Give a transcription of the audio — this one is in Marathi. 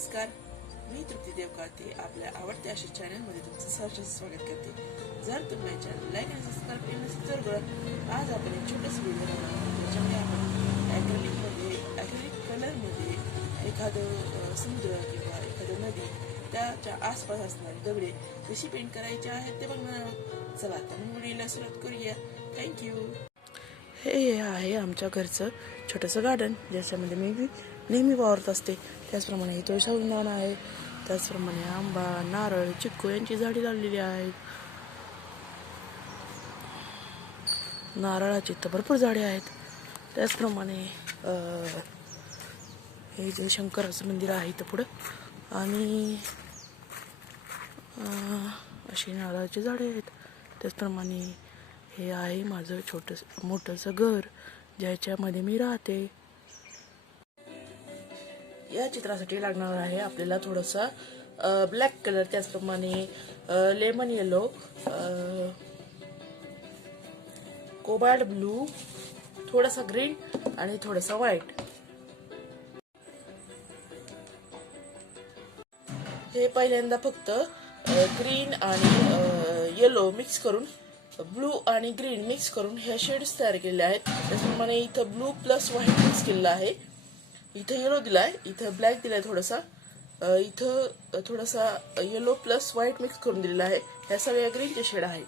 नमस्कार, मी तृप्ती देवकाते आपल्या आवडत्या अशा चॅनलमध्ये तुमचं सहर्ष स्वागत करते। जर तुम्ही चॅनल लाईक आणि सबस्क्राईब केलं नसेल तर बघा, आज आपण एक छोटंसं व्हिडिओ बनवणार आहोत। त्याच्यामध्ये आपण ॲक्रेलिक कलरमध्ये एखादं समुद्र किंवा एखादं नदी त्याच्या आसपास असणारी दगडे कशी पेंट करायची आहेत ते बघणार आहोत। चला तर मग व्हिडिओला सुरुवात करूया। थँक्यू। हे आहे आमच्या घरचं छोटंसं गार्डन, ज्याच्यामध्ये मी नेहमी वावरत असते। त्याचप्रमाणे इथं शाळुंदान आहे, त्याचप्रमाणे आंबा, नारळ, चिक्कू यांची झाडे लावलेली आहेत। नारळाची तर भरपूर झाडे आहेत। त्याचप्रमाणे हे जे शंकराचं मंदिर आहे इथं पुढं, आणि अशी नारळाची झाडे आहेत। त्याचप्रमाणे हे आहे माझं मोठंसं घर, ज्याच्यामध्ये मी राहते। या चित्रासाठी लागणार आहे आपल्याला थोडासा ब्लॅक कलर, त्याचप्रमाणे लेमन येलो, कोबाल्ट ब्लू, थोडासा ग्रीन आणि थोडासा व्हाईट। हे पहिल्यांदा फक्त ग्रीन आणि येलो मिक्स करून, ब्लू आणि ग्रीन मिक्स करून ह्या शेड्स तयार केलेल्या आहेत। त्याचप्रमाणे इथं ब्लू प्लस व्हाईट मिक्स केलेला आहे, इथं येलो दिलाय, इथं ब्लॅक दिलाय थोडासा, इथं थोडासा येलो प्लस व्हाईट मिक्स करून दिलेला आहे। ह्या सगळ्या ग्रीनचे शेड आहेत।